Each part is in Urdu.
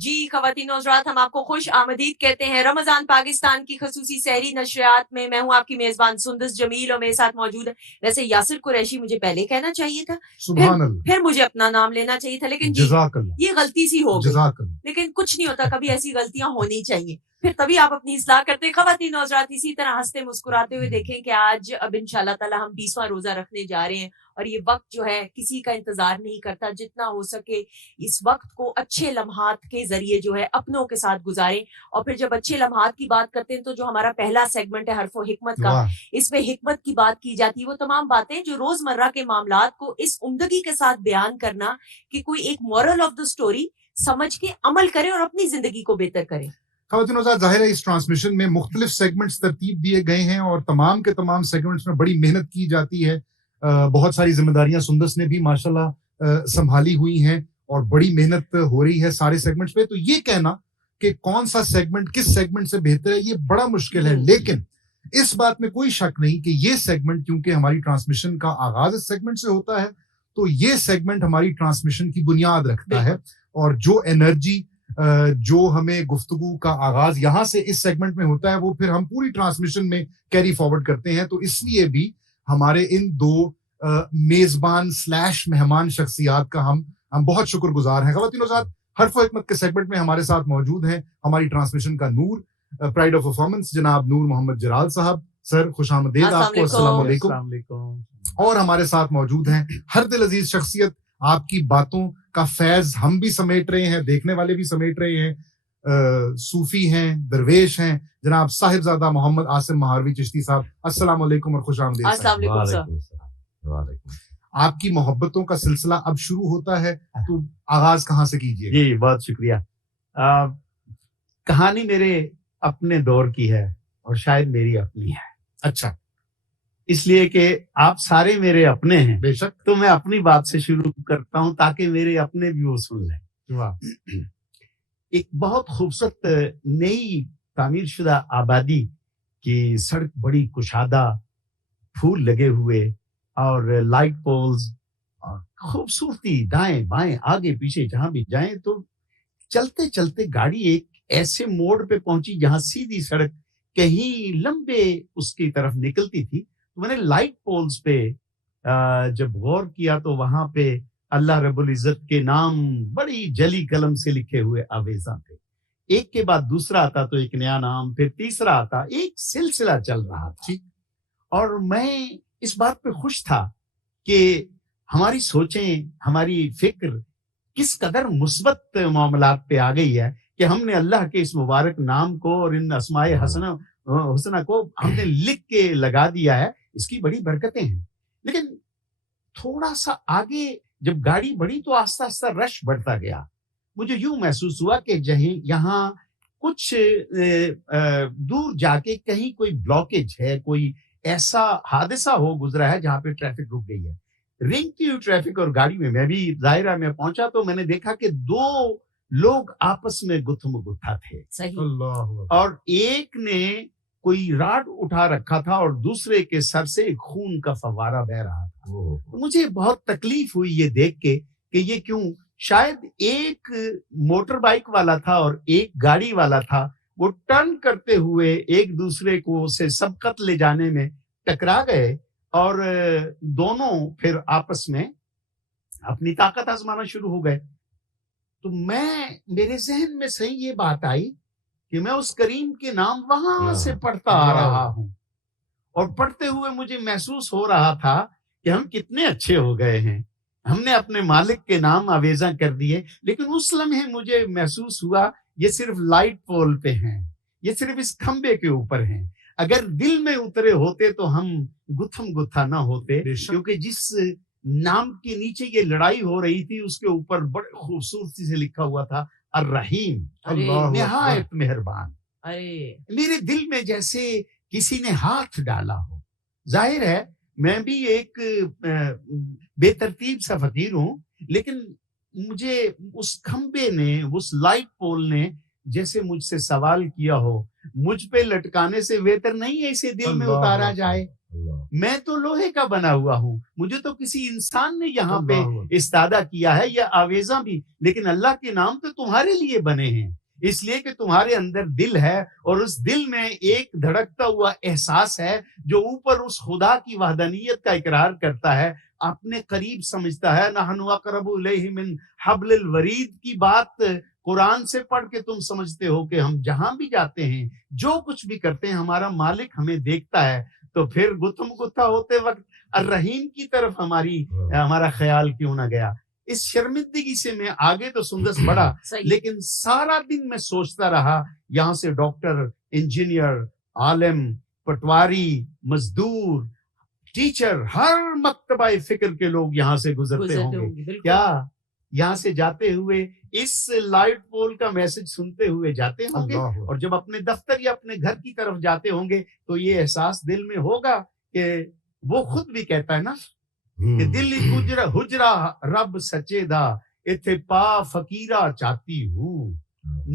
جی خواتین و حضرات، ہم آپ کو خوش آمدید کہتے ہیں رمضان پاکستان کی خصوصی سحری نشریات میں. میں ہوں آپ کی میزبان سندس جمیل اور میرے ساتھ موجود ہے. ویسے یاسر قریشی مجھے پہلے کہنا چاہیے تھا, پھر مجھے اپنا نام لینا چاہیے تھا, لیکن یہ غلطی سی ہو گئی. لیکن کچھ نہیں ہوتا, کبھی ایسی غلطیاں ہونی چاہیے, پھر تبھی آپ اپنی اصلاح کرتے ہیں. خواتین و حضرات اسی طرح ہنستے مسکراتے ہوئے دیکھیں کہ آج اب انشاءاللہ تعالی ہم 20واں روزہ رکھنے جا رہے ہیں, اور یہ وقت جو ہے کسی کا انتظار نہیں کرتا. جتنا ہو سکے اس وقت کو اچھے لمحات کے ذریعے جو ہے اپنوں کے ساتھ گزاریں. اور پھر جب اچھے لمحات کی بات کرتے ہیں تو جو ہمارا پہلا سیگمنٹ ہے حرف و حکمت کا, اس میں حکمت کی بات کی جاتی ہے. وہ تمام باتیں جو روزمرہ کے معاملات کو اس عمدگی کے ساتھ بیان کرنا کہ کوئی ایک مورل آف دا سٹوری سمجھ کے عمل کرے اور اپنی زندگی کو بہتر کرے. خواتین وزارت, ظاہر ہے اس ٹرانسمیشن میں مختلف سیگمنٹس ترتیب دیے گئے ہیں اور تمام کے تمام سیگمنٹس میں بڑی محنت کی جاتی ہے. بہت ساری ذمہ داریاں سندس نے بھی ماشاءاللہ سنبھالی ہوئی ہیں اور بڑی محنت ہو رہی ہے سارے سیگمنٹس پہ. تو یہ کہنا کہ کون سا سیگمنٹ کس سیگمنٹ سے بہتر ہے یہ بڑا مشکل ہے, لیکن اس بات میں کوئی شک نہیں کہ یہ سیگمنٹ, کیونکہ ہماری ٹرانسمیشن کا آغاز اس سیگمنٹ سے ہوتا ہے, تو یہ سیگمنٹ ہماری ٹرانسمیشن کی بنیاد رکھتا ہے. اور جو انرجی جو ہمیں گفتگو کا آغاز یہاں سے اس سیگمنٹ میں ہوتا ہے وہ پھر ہم پوری ٹرانسمیشن میں کیری فارورڈ کرتے ہیں. تو اس لیے بھی ہمارے ان دو میزبان / مہمان شخصیات کا ہم بہت شکر گزار ہیں. خواتین و حضرات, حرف و حکمت کے سیگمنٹ میں ہمارے ساتھ موجود ہیں ہماری ٹرانسمیشن کا نور, پرائڈ آف پرفارمنس, جناب نور محمد جلال صاحب. سر خوش آمدید آپ کو. السلام علیکم. اور ہمارے ساتھ موجود ہیں ہر دل عزیز شخصیت, آپ کی باتوں کا فیض ہم بھی سمیٹ رہے ہیں, دیکھنے والے بھی سمیٹ رہے ہیں, صوفی ہیں, درویش ہیں, جناب صاحبزادہ محمد عاصم مہاروی چشتی صاحب. السلام علیکم اور خوش آمدید. السلام علیکم سر. آپ کی محبتوں کا سلسلہ اب شروع ہوتا ہے, تو آغاز کہاں سے کیجیے؟ جی بہت شکریہ. کہانی میرے اپنے دور کی ہے اور شاید میری اپنی ہے. اچھا, اس لیے کہ آپ سارے میرے اپنے ہیں. بے شک. تو میں اپنی بات سے شروع کرتا ہوں تاکہ میرے اپنے بھی وہ سن لیں. ایک بہت خوبصورت نئی تعمیر شدہ آبادی کی سڑک, بڑی کشادہ, پھول لگے ہوئے اور لائٹ پولز اور خوبصورتی, دائیں بائیں آگے پیچھے جہاں بھی جائیں. تو چلتے چلتے گاڑی ایک ایسے موڑ پہ پہنچی جہاں سیدھی سڑک کہیں لمبے اس کی طرف نکلتی تھی. تو میں نے لائٹ پولز پہ جب غور کیا تو وہاں پہ اللہ رب العزت کے نام بڑی جلی قلم سے لکھے ہوئے آویزاں تھے. ایک کے بعد دوسرا آتا تو ایک نیا نام, پھر تیسرا آتا, ایک سلسلہ چل رہا تھا. اور میں اس بات پہ خوش تھا کہ ہماری سوچیں, ہماری فکر کس قدر مثبت معاملات پہ آ گئی ہے کہ ہم نے اللہ کے اس مبارک نام کو اور ان اسماء حسنہ کو ہم نے لکھ کے لگا دیا ہے. اس کی بڑی برکتیں ہیں. لیکن تھوڑا سا آگے جب گاڑی بڑھی تو آہستہ آہستہ رش بڑھتا گیا. مجھے یوں محسوس ہوا کہ یہاں کچھ دور جا کے کہیں کوئی بلاکیج ہے, کوئی ایسا حادثہ ہو گزرا ہے جہاں پہ ٹریفک رک گئی ہے. رنگتی ہوئی ٹریفک اور گاڑی میں بھی ظاہرہ میں پہنچا تو میں نے دیکھا کہ دو لوگ آپس میں گتھم گتھا تھے. اور ایک نے کوئی راڈ اٹھا رکھا تھا اور دوسرے کے سر سے خون کا فوارہ بہ رہا تھا. مجھے بہت تکلیف ہوئی یہ دیکھ کے کہ یہ کیوں. شاید ایک موٹر بائک والا تھا اور ایک گاڑی والا تھا, وہ ٹرن کرتے ہوئے ایک دوسرے کو سے سبقت لے جانے میں ٹکرا گئے اور دونوں پھر آپس میں اپنی طاقت آزمانا شروع ہو گئے. تو میرے ذہن میں صحیح یہ بات آئی کہ میں اس کریم کے نام وہاں سے پڑھتا آ رہا ہوں, اور پڑھتے ہوئے مجھے محسوس ہو رہا تھا کہ ہم کتنے اچھے ہو گئے ہیں, ہم نے اپنے مالک کے نام آویزاں کر دیے. لیکن اس لمحے مجھے محسوس ہوا یہ صرف لائٹ پول پہ ہیں, یہ صرف اس کھمبے کے اوپر ہیں. اگر دل میں اترے ہوتے تو ہم گتھم گتھا نہ ہوتے, کیونکہ جس نام کے نیچے یہ لڑائی ہو رہی تھی اس کے اوپر بڑے خوبصورتی سے لکھا ہوا تھا الرحیم, نہایت مہربان. میرے دل میں جیسے کسی نے ہاتھ ڈالا ہو. ظاہر ہے میں بھی ایک بے ترتیب سا فقیر ہوں, لیکن مجھے اس کھمبے نے, اس لائٹ پول نے جیسے مجھ سے سوال کیا ہو, مجھ پہ لٹکانے سے بہتر نہیں ہے اسے دل میں اتارا جائے. میں تو لوہے کا بنا ہوا ہوں, مجھے تو کسی انسان نے یہاں پہ اللہ استادہ کیا ہے, یا آویزاں بھی, لیکن اللہ کے نام تو تمہارے لیے بنے ہیں, اس لیے کہ تمہارے اندر دل ہے, اور اس دل میں ایک دھڑکتا ہوا احساس ہے جو اوپر اس خدا کی وحدانیت کا اقرار کرتا ہے, اپنے قریب سمجھتا ہے. نحن اقرب الیہ من حبل الورید کی بات قرآن سے پڑھ کے تم سمجھتے ہو کہ ہم جہاں بھی جاتے ہیں, جو کچھ بھی کرتے ہیں, ہمارا مالک ہمیں دیکھتا ہے. تو پھر گتھم گتھا ہوتے وقت الرحیم کی طرف ہمارا خیال کیوں نہ گیا. اس شرمندگی سے میں آگے تو سندس بڑھا, لیکن سارا دن میں سوچتا رہا, یہاں سے ڈاکٹر, انجینئر, عالم, پٹواری, مزدور, ٹیچر, ہر مکتبہ فکر کے لوگ یہاں سے گزرتے ہوں گے. کیا یہاں سے جاتے ہوئے اس لائٹ پول کا میسج سنتے ہوئے جاتے ہوں گے, اور جب اپنے دفتر یا اپنے گھر کی طرف جاتے ہوں گے تو یہ احساس دل میں ہوگا کہ وہ خود بھی کہتا ہے نا کہ دل حجرا رب سچے دا, اتھے پا فقیرہ چاہتی ہوں,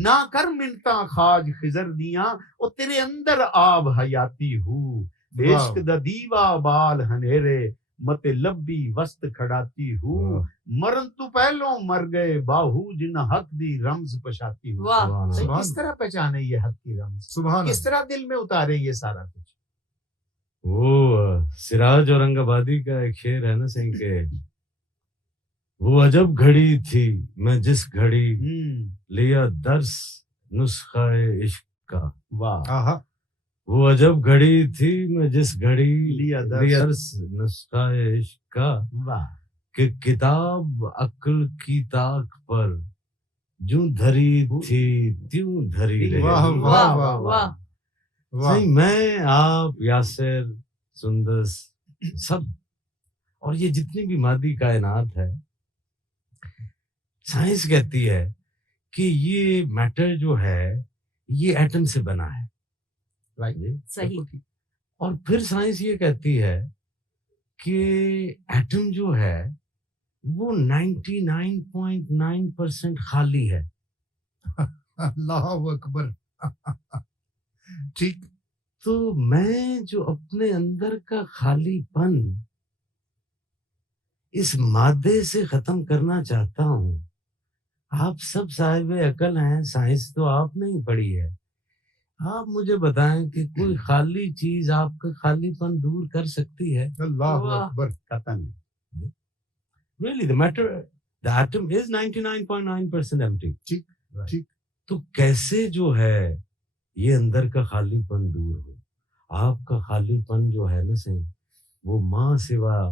نہ کر منتا خاج خضر دیاں, او تیرے اندر آب حیاتی ہوں, عشق دا دیوا بال ہنیرے, مت لبی وسط کھڑاتی ہوں, مرن تو پہلوں مر گئے باہو, جن حق دی رمز پشاتی ہوں. کس طرح پہچانے یہ حق کی رمز, کس طرح دل میں اتارے یہ سارا کچھ. وہ سراج اورنگ آبادی کا ایک شعر ہے نا سنگھ کے, وہ عجب گھڑی تھی میں جس گھڑی لیا درس نسخہ عشق کا. واہ, وہ عجب گھڑی تھی میں جس گھڑی لیا درس نسخہ عشق کا, کہ کتاب عقل کی طاق پر جو دھری تھی تیوں دھری رہے. واہ واہ واہ. میں, آپ, یاسر, سندس, سب, اور یہ جتنی بھی مادی کائنات ہے, سائنس کہتی ہے کہ یہ میٹر جو ہے یہ ایٹم سے بنا ہے. صحیح. اور پھر سائنس یہ کہتی ہے کہ ایٹم جو ہے وہ 99.9% خالی ہے. اللہ اکبر. ٹھیک. تو میں جو اپنے اندر کا خالی پن اس مادے سے ختم کرنا چاہتا ہوں, آپ سب صاحب عقل ہیں, سائنس تو آپ نے ہی پڑھی ہے, آپ مجھے بتائیں کہ کوئی خالی چیز آپ کا خالی پن دور کر سکتی ہے؟ اللہ اکبر. Really, the atom is 99.9% empty. ٹھیک ٹھیک. تو کیسے جو ہے یہ اندر کا خالی پن دور ہو؟ آپ کا خالی پن جو ہے نا سہی, وہ ماں سوا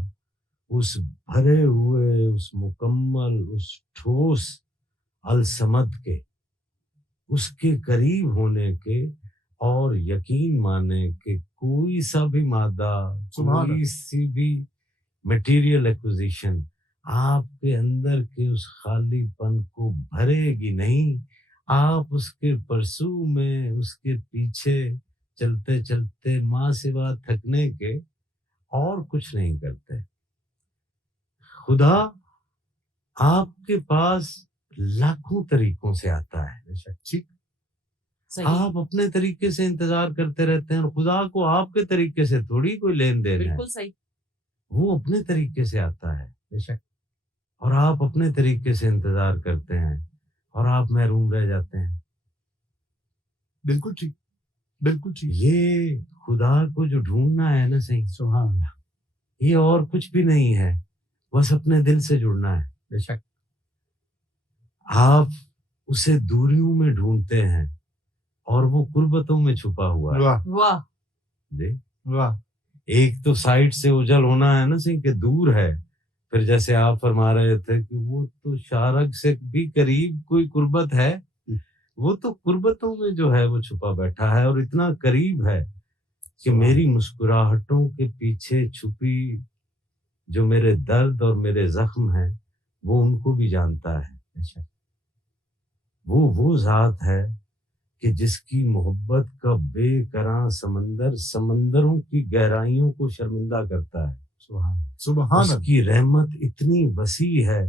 اس بھرے ہوئے, اس مکمل, اس ٹھوس الصمد کے, اس کے قریب ہونے کے, اور یقین مانے کہ کوئی سا بھی مادہ, کوئی سی بھی میٹیریل ایکوزیشن آپ کے اندر کے اس خالی پن کو بھرے گی نہیں. آپ اس کے پرسو میں, اس کے پیچھے چلتے چلتے ماں سوا تھکنے کے اور کچھ نہیں کرتے. خدا آپ کے پاس لاکھوں طریقوں سے آتا ہے. ٹھیک. آپ اپنے طریقے سے انتظار کرتے رہتے ہیں, اور خدا کو آپ کے طریقے سے تھوڑی کوئی لین دین ہے. بالکل صحیح. وہ اپنے طریقے سے آتا ہے, اور آپ اپنے طریقے سے انتظار کرتے ہیں, اور آپ محروم رہ جاتے ہیں. بالکل ٹھیک, بالکل ٹھیک. یہ خدا کو جو ڈھونڈنا ہے نا صحیح, سبحان اللہ, یہ اور کچھ بھی نہیں ہے, بس اپنے دل سے جڑنا ہے. بے شک. آپ اسے دوریوں میں ڈھونڈتے ہیں, اور وہ قربتوں میں چھپا ہوا ہے. واہ واہ. واہ. ایک تو سائٹ سے اجل ہونا ہے نا صحیح کہ دور ہے, پھر جیسے آپ فرما رہے تھے کہ وہ تو شارک سے بھی قریب کوئی قربت ہے, وہ تو قربتوں میں جو ہے وہ چھپا بیٹھا ہے, اور اتنا قریب ہے کہ میری مسکراہٹوں کے پیچھے چھپی جو میرے درد اور میرے زخم ہیں وہ ان کو بھی جانتا ہے. وہ ذات ہے کہ جس کی محبت کا بے کراں سمندر سمندروں کی گہرائیوں کو شرمندہ کرتا ہے. سبحان. اس کی رحمت اتنی وسیع ہے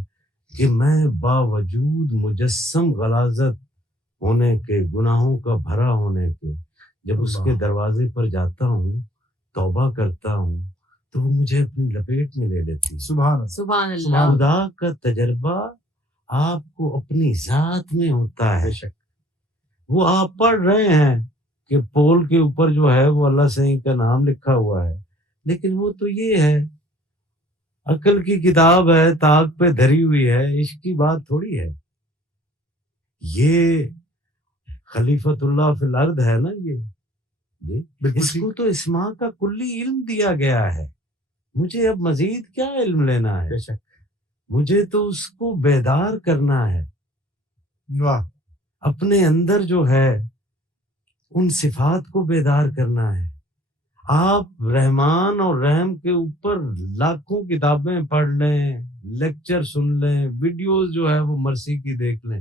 کہ میں باوجود مجسم غلاظت ہونے کے, گناہوں کا بھرا ہونے کے, جب اس کے دروازے پر جاتا ہوں توبہ کرتا ہوں تو وہ مجھے اپنی لپیٹ میں لے لیتی ہے. سبحان اللہ. سبحان اللہ. خدا کا تجربہ آپ کو اپنی ذات میں ہوتا ہے. وہ آپ پڑھ رہے ہیں کہ پول کے اوپر جو ہے وہ اللہ سائیں کا نام لکھا ہوا ہے، لیکن وہ تو یہ ہے، عقل کی کتاب ہے، طاق پہ دھری ہوئی ہے، عشق کی بات تھوڑی ہے. یہ خلیفۃ اللہ فی الارض ہے نا، یہ جی اس کو تو اسماء کا کلی علم دیا گیا ہے. مجھے اب مزید کیا علم لینا ہے؟ مجھے تو اس کو بیدار کرنا ہے. واہ. اپنے اندر جو ہے ان صفات کو بیدار کرنا ہے. آپ رحمان اور رحم کے اوپر لاکھوں کتابیں پڑھ لیں، لیکچر سن لیں، ویڈیوز جو ہے وہ مرسی کی دیکھ لیں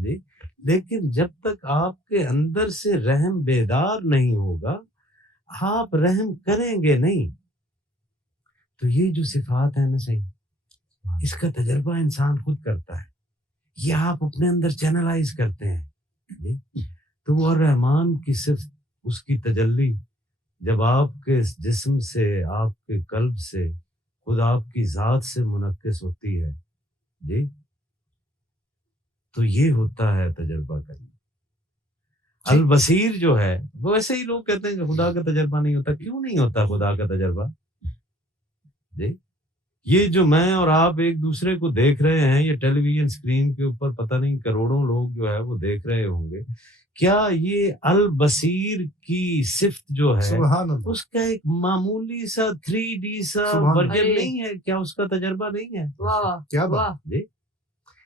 جی، لیکن جب تک آپ کے اندر سے رحم بیدار نہیں ہوگا آپ رحم کریں گے نہیں. تو یہ جو صفات ہے نا صحیح، اس کا تجربہ انسان خود کرتا ہے، یہ آپ اپنے اندر چینلائز کرتے ہیں جی. تو وہ رحمان کی صرف اس کی تجلی جب آپ کے جسم سے، آپ کے قلب سے، خود آپ کی ذات سے منعکس ہوتی ہے جی، تو یہ ہوتا ہے تجربہ کرنا. البصیر جو ہے وہ ایسے ہی لوگ کہتے ہیں کہ خدا کا تجربہ نہیں ہوتا. کیوں نہیں ہوتا خدا کا تجربہ جی؟ یہ جو میں اور آپ ایک دوسرے کو دیکھ رہے ہیں، یہ ٹیلی ویژن اسکرین کے اوپر پتہ نہیں کروڑوں لوگ جو ہے وہ دیکھ رہے ہوں گے. کیا یہ البصیر کی صفت جو ہے سبحان اللہ. اس کا ایک معمولی سا 3D سا سبحان ورژن اللہ. نہیں ہے؟ کیا اس کا تجربہ نہیں ہے؟ واہ کیا واہ. بات. جی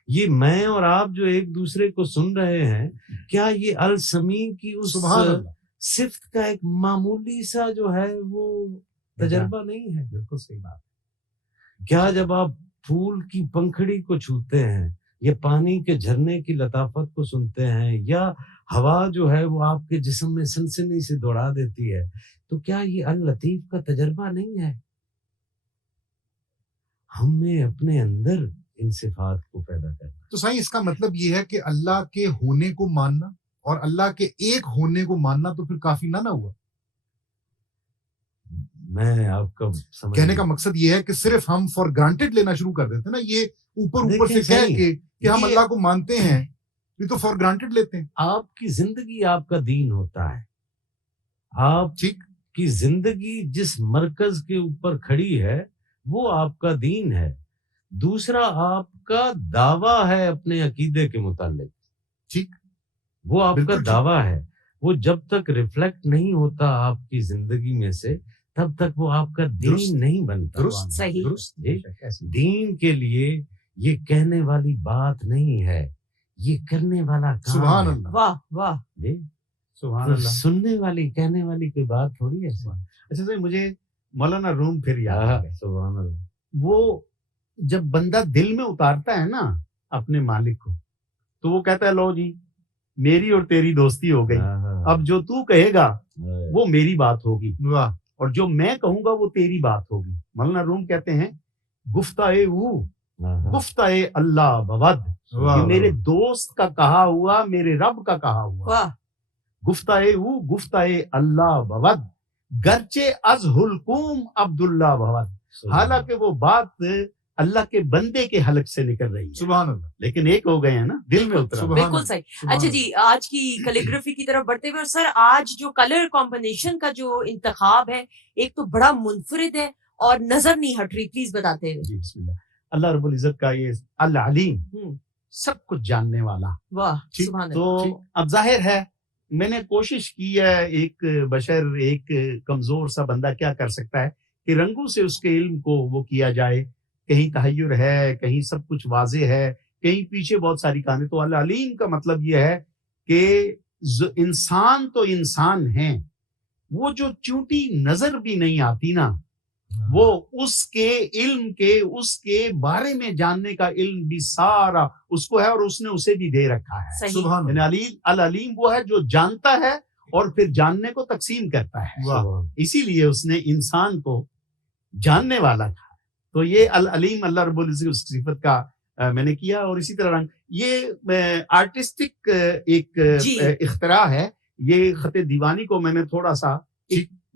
یہ میں اور آپ جو ایک دوسرے کو سن رہے ہیں، کیا یہ السمیع کی اس سبحان اللہ. صفت کا ایک معمولی سا جو ہے وہ تجربہ نہیں ہے؟ بالکل صحیح بات. کیا جب آپ پھول کی پنکھڑی کو چھوتے ہیں یا پانی کے جھرنے کی لطافت کو سنتے ہیں یا ہوا جو ہے وہ آپ کے جسم میں سنسنی سے دوڑا دیتی ہے، تو کیا یہ اللطیف کا تجربہ نہیں ہے؟ ہمیں اپنے اندر ان صفات کو پیدا کرنا. تو صحیح اس کا مطلب یہ ہے کہ اللہ کے ہونے کو ماننا اور اللہ کے ایک ہونے کو ماننا تو پھر کافی نہ ہوا. میں آپ کا کہنے کا مقصد یہ ہے کہ صرف ہم فار گرانٹیڈ لینا شروع کر دیتے ہیں نا، یہ اوپر سے کہہ کے کہ ہم اللہ کو مانتے ہیں، یہ تو فار گرانٹیڈ لیتے ہیں. آپ کی زندگی آپ کا دین ہوتا ہے. آپ ٹھیک. کی زندگی جس مرکز کے اوپر کھڑی ہے وہ آپ کا دین ہے. دوسرا آپ کا دعویٰ ہے اپنے عقیدے کے متعلق، ٹھیک، وہ آپ کا بالکل دعویٰ ہے. وہ جب تک ریفلیکٹ نہیں ہوتا آپ کی زندگی میں سے تب تک وہ آپ کا دین نہیں بنتا. درست. صحیح. دین کے لیے یہ کہنے والی بات نہیں ہے، یہ کرنے والا کام سبحان ہے. اللہ. واہ واہ. جی سبحان تو اللہ. سننے والی کہنے والی کوئی بات تھوڑی ہے. اچھا سر، مجھے مولانا روم پھر یاد آ گئے. سبحان اللہ. وہ جب بندہ دل میں اتارتا ہے نا اپنے مالک کو، تو وہ کہتا ہے لو جی میری اور تیری دوستی ہو گئی، اب جو تو کہے گا وہ میری بات ہوگی واہ. اور جو میں کہوں گا وہ تیری بات ہوگی. مولانا روم کہتے ہیں گفتہ گفتہ اللہ بود، واہ. یہ میرے دوست کا کہا ہوا، میرے رب کا کہا ہوا. واہ. گفتہ گفتہ اللہ بود گرچہ از حلقوم عبداللہ بود، حالانکہ وہ بات اللہ کے بندے کے حلق سے نکل رہی ہے، سبحان اللہ. لیکن ایک ہو گئے ہیں نا، دل میں اترا. سبحان بالکل صحیح. سبحان اچھا جی، آج کی کیلیگرافی کی طرف بڑھتے ہوئے، اور سر آج جو کلر کمبینیشن کا جو انتخاب ہے ایک تو بڑا منفرد ہے اور نظر نہیں ہٹ رہی، پلیز بتاتے ہیں. جی بسم اللہ. اللہ رب العزت کا یہ العلیم، سب کچھ جاننے والا. واہ ٹھیک. سبحان تو اللہ. اب ظاہر ہے میں نے کوشش کی ہے، ایک بشر، ایک کمزور سا بندہ کیا کر سکتا ہے کہ رنگوں سے اس کے علم کو وہ کیا جائے. کہیں تحیر ہے، کہیں سب کچھ واضح ہے، کہیں پیچھے بہت ساری کہانی. تو العلیم کا مطلب یہ ہے کہ انسان تو انسان ہیں، وہ جو چونٹی نظر بھی نہیں آتی نا، وہ اس کے علم کے، اس کے بارے میں جاننے کا علم بھی سارا اس کو ہے، اور اس نے اسے بھی دے رکھا ہے. صحیح. سبحان اللہ. یعنی العلیم وہ ہے جو جانتا ہے اور پھر جاننے کو تقسیم کرتا ہے. واہ. اسی لیے اس نے انسان کو جاننے والا کہا. تو یہ العلیم اللہ رب العزت اس صفت کا میں نے کیا. اور اسی طرح رنگ یہ آرٹسٹک ایک جی. اختراع ہے. یہ خط دیوانی کو میں نے تھوڑا سا